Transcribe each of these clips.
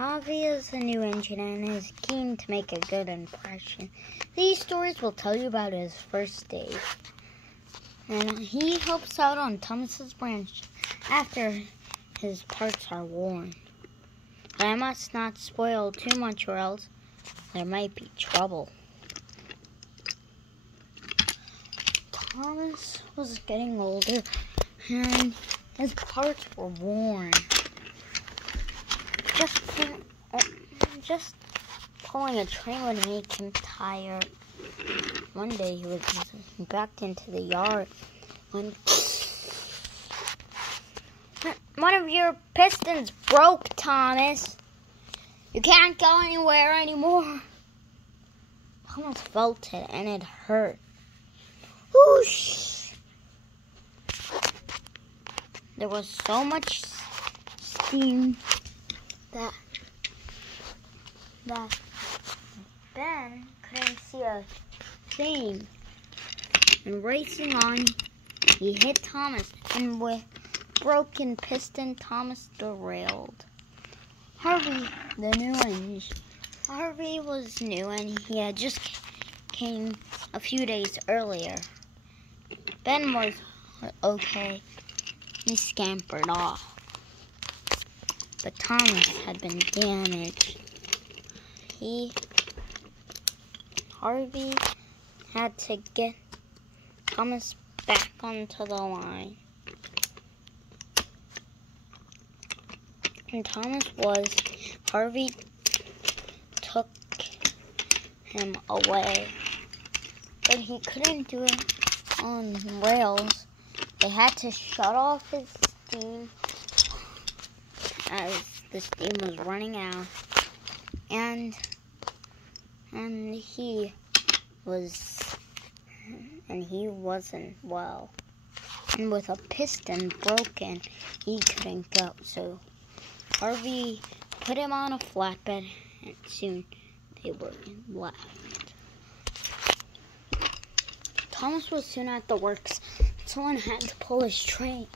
Harvey is a new engine and is keen to make a good impression. These stories will tell you about his first day. And he helps out on Thomas's branch after his parts are worn. But I must not spoil too much or else there might be trouble. Thomas was getting older and his parts were worn. Just pulling a train would make him tired. One day he was backed into the yard when one of your pistons broke, Thomas. You can't go anywhere anymore. Thomas felt it and it hurt. Whoosh! There was so much steam that Ben couldn't see a thing. And racing on, he hit Thomas, and with broken piston, Thomas derailed. Harvey was new, and he had just came a few days earlier. Ben was okay. He scampered off. But Thomas had been damaged. Harvey had to get Thomas back onto the line. And Harvey took him away. But he couldn't do it on rails. They had to shut off his steam as the steam was running out. And he wasn't well. And with a piston broken, he couldn't go. So Harvey put him on a flatbed, and soon they were left. Thomas was soon at the works. Someone had to pull his train.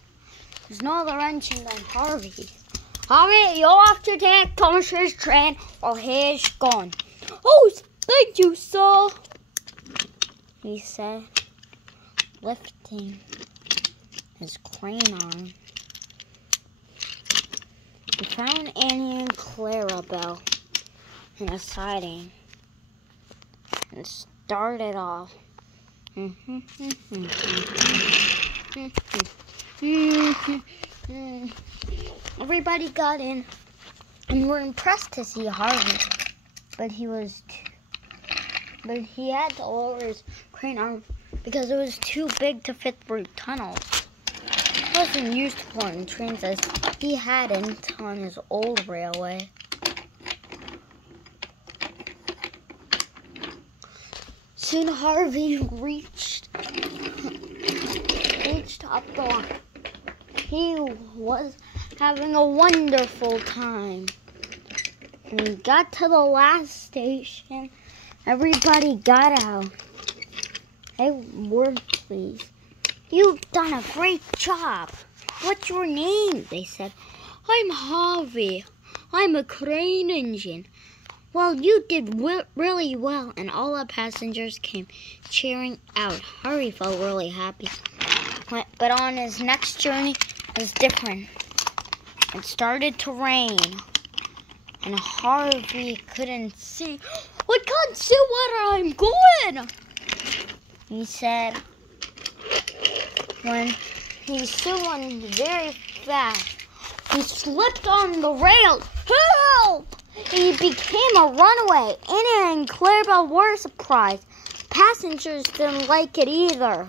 There's no other engine than Harvey. Harvey, you'll have to take Thomas's train or he's gone. Oh, thank you, sir, he said, lifting his crane arm. He found Annie and Clarabelle in a siding and started off. Everybody got in and were impressed to see Harvey, but he had to lower his crane arm because it was too big to fit through tunnels. He wasn't used to pulling trains as he hadn't on his old railway. Soon Harvey reached up the line. He was having a wonderful time. When he got to the last station, everybody got out. They were pleased. You've done a great job. What's your name? They said. I'm Harvey. I'm a crane engine. Well, you did really well, and all the passengers came cheering out. Harvey felt really happy. But on his next journey, it was different. It started to rain, and Harvey couldn't see. I can't see where I'm going, he said. When he went very fast, he slipped on the rails. Help! He became a runaway. Annie and Clarabelle were surprised. Passengers didn't like it either.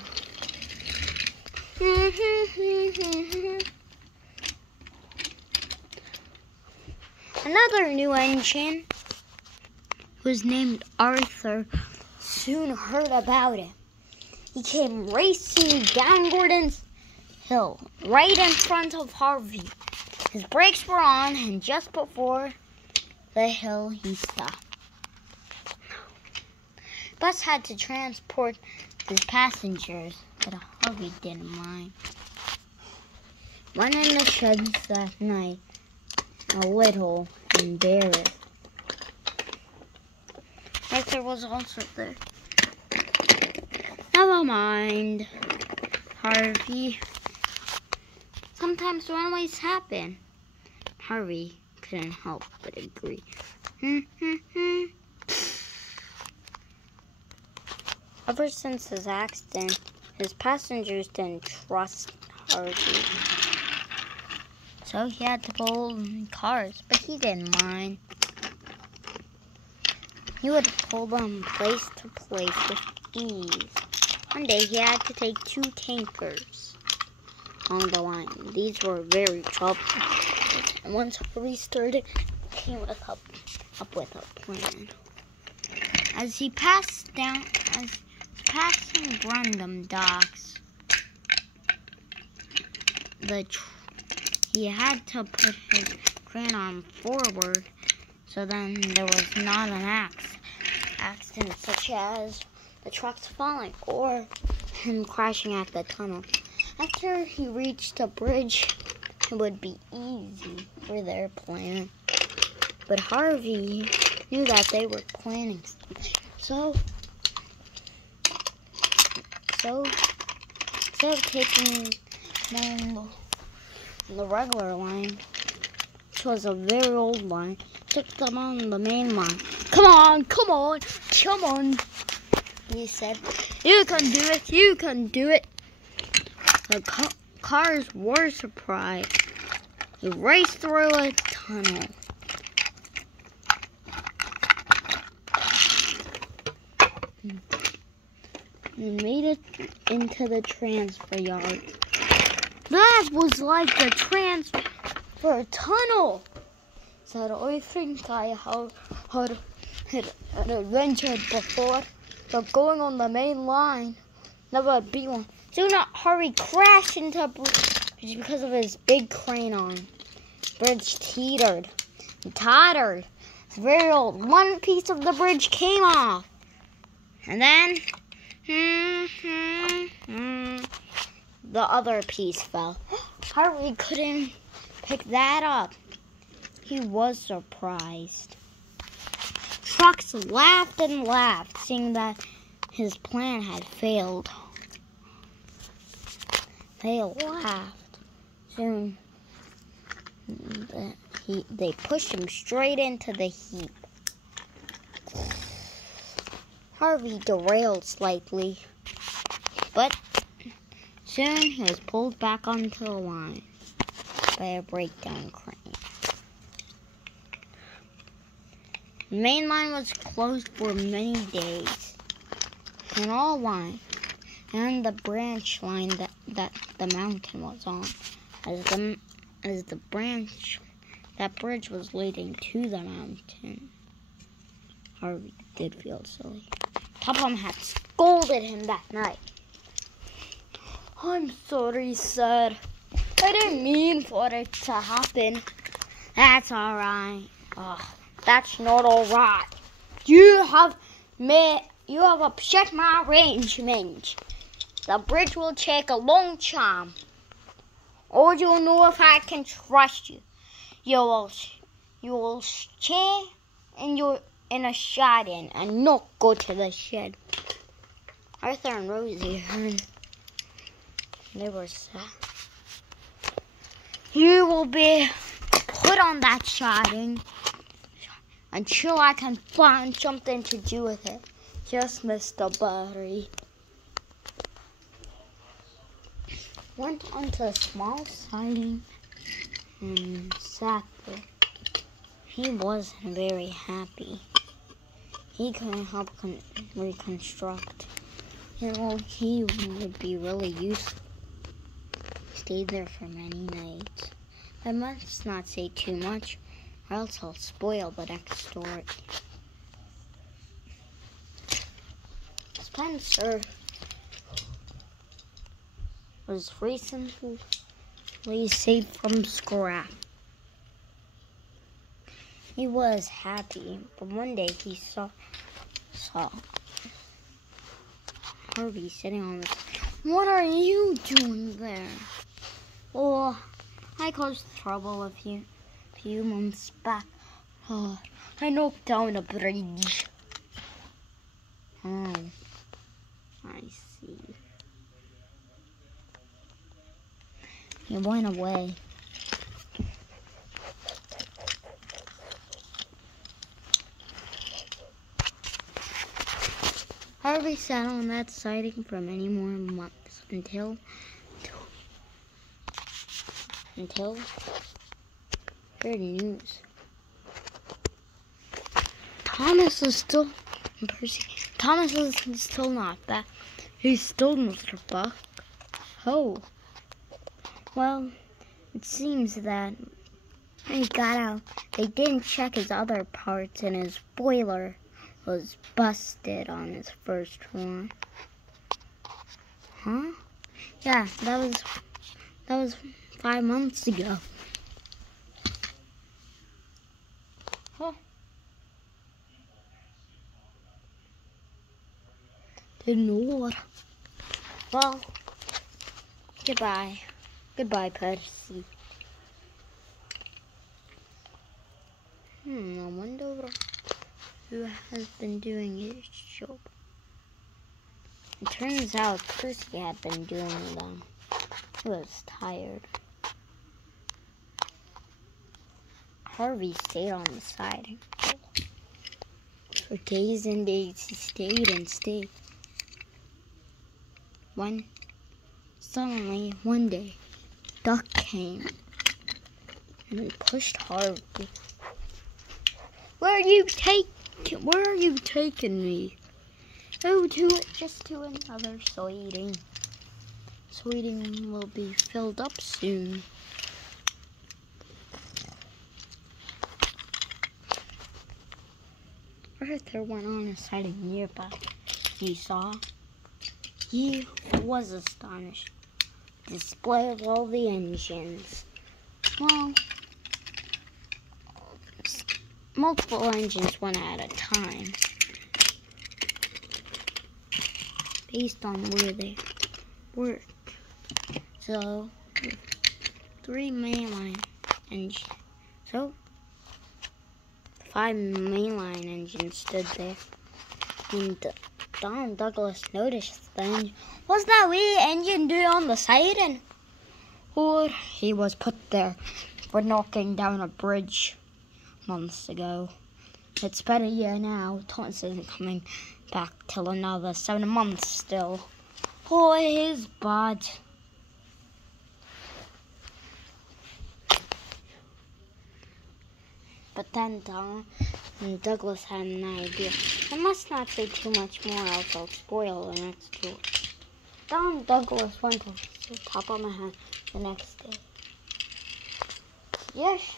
Another new engine, who was named Arthur, soon heard about it. He came racing down Gordon's Hill, right in front of Harvey. His brakes were on, and just before the hill, he stopped. The bus had to transport his passengers, but Harvey didn't mind. One in the sheds that night, a little embarrassed. Arthur was also there. Never mind, Harvey. Sometimes runaways happen. Harvey couldn't help but agree. Ever since his accident, his passengers didn't trust Harvey. So he had to pull cars, but he didn't mind. He would pull them place to place with ease. One day he had to take 2 tankers on the line. These were very troublesome. And once Harvey started, he came up with a plan. As he passing random docks, he had to put his crane arm forward, so then there was not an accident such as the trucks falling or him crashing at the tunnel. After he reached the bridge, it would be easy for their plan. But Harvey knew that they were planning something. So instead of taking down the regular line, which was a very old line, took them on the main line. Come on, he said. You can do it, you can do it. The cars were surprised. He raced through a tunnel. And made it into the transfer yard. That was like the transfer tunnel. Said, I think I had an adventure before, but going on the main line never be one. Soon Harvey crashed into a bridge because of his big crane on. The bridge teetered and tottered. It's very old. One piece of the bridge came off. And then the other piece fell. Harvey couldn't pick that up. He was surprised. Trucks laughed and laughed, seeing that his plan had failed. They laughed. Soon, they pushed him straight into the heap. Harvey derailed slightly, but soon he was pulled back onto the line by a breakdown crane. The main line was closed for many days, and all line, and the branch line that the mountain was on, as the branch, that bridge was leading to the mountain. Harvey did feel silly. Papa had scolded him that night. I'm sorry, sir. I didn't mean for it to happen. That's all right. Oh, that's not all right. You have upset my arrangement. The bridge will take a long time. Or you'll know if I can trust you. You will stay in a shed and not go to the shed. Arthur and Rosie heard. They were sad. You will be put on that siding until I can find something to do with it. Yes, Mr. Barry. Went onto a small siding and sat there. He wasn't very happy. He couldn't help reconstruct. He would be really useful. Stayed there for many nights. I must not say too much, or else I'll spoil the next story. Spencer was recently saved from scrap. He was happy, but one day he saw Harvey sitting on the... What are you doing there? Oh, I caused trouble a few months back. Oh, I knocked down a bridge. Oh, I see. He went away. Harvey sat on that siding for many more months until heard news. Thomas is still not back. He's still Mr. Buck. Oh. Well, it seems that when he got out, they didn't check his other parts, and his boiler was busted on his first one. Huh? Yeah, that was 5 months ago. Huh? Didn't know what. Well, goodbye. Goodbye, Percy. I wonder who has been doing his job. It turns out Percy had been doing them. He was tired. Harvey stayed on the siding. For days and days he stayed and stayed. Suddenly, one day, Duck came and he pushed Harvey. Where are you taking me? Oh, just to another siding. Siding will be filled up soon. Arthur went on a siding nearby. He was astonished. Display of all the engines. Well, multiple engines, one at a time, based on where they work. So, 3 mainline engines. So, 5 mainline engines stood there. And Don Douglas noticed the engine. What's that wee engine doing on the siding? Or he was put there for knocking down a bridge months ago. It's been a year now. Thomas isn't coming back till another 7 months still. Oh, it is bad. But then Douglas had an idea. I must not say too much more, else I'll spoil the next tour. Don Douglas went to the top of my head the next day. Yes,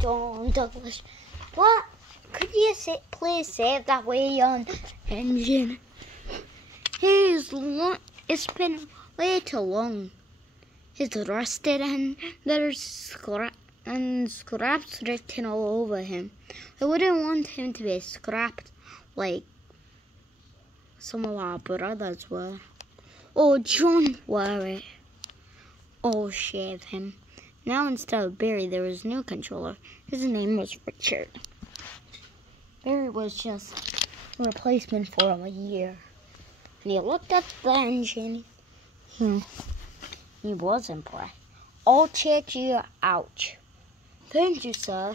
Don Douglas. What? Could you please save that way on engine? It's been way too long. It's rusted and there's scraps written all over him. I wouldn't want him to be scrapped like some of our brothers were. Oh, don't worry. I'll shave him. Now instead of Barry, there was a new controller. His name was Richard. Barry was just a replacement for him a year. And he looked at the engine. He was impressed. I'll check you out. Thank you, sir.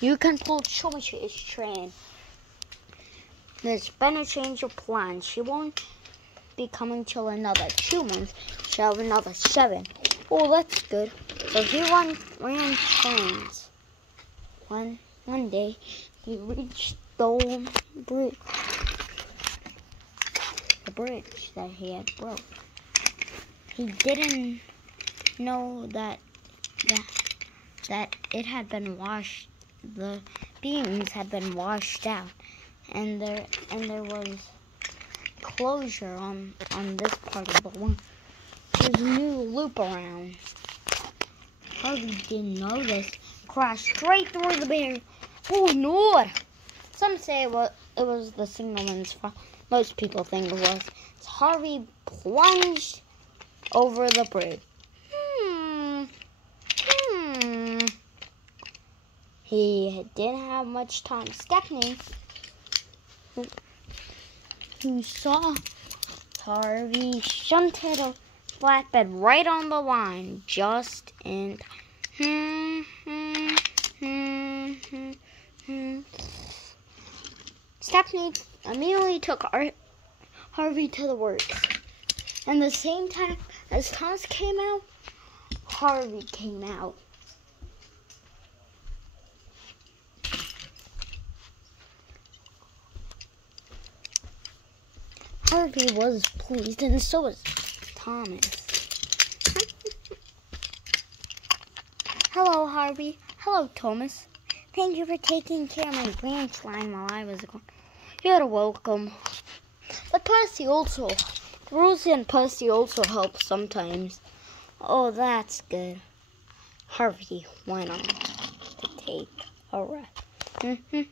You can pull Choice's train. There's been a change of plans. She won't be coming till another 2 months. She'll have another 7. Oh, that's good. So he ran trains. One day, he reached the old bridge. The bridge that he had broke. He didn't know that it had been washed. The beams had been washed out, and there was closure on this part of the one. There's a new loop around. Harvey didn't know this. Crashed straight through the barrier. Oh no! Some say it was the signalman's fault. Most people think it was. So Harvey plunged over the bridge. He didn't have much time. Stephanie, who saw Harvey, shunted a flatbed right on the line, just in time. Stephanie immediately took Harvey to the works. And the same time as Thomas came out, Harvey came out. Harvey was pleased, and so was Thomas. Hello, Harvey. Hello, Thomas. Thank you for taking care of my branch line while I was gone. You're welcome. But Rosie and Pussy also help sometimes. Oh, that's good. Harvey went on to take a rest.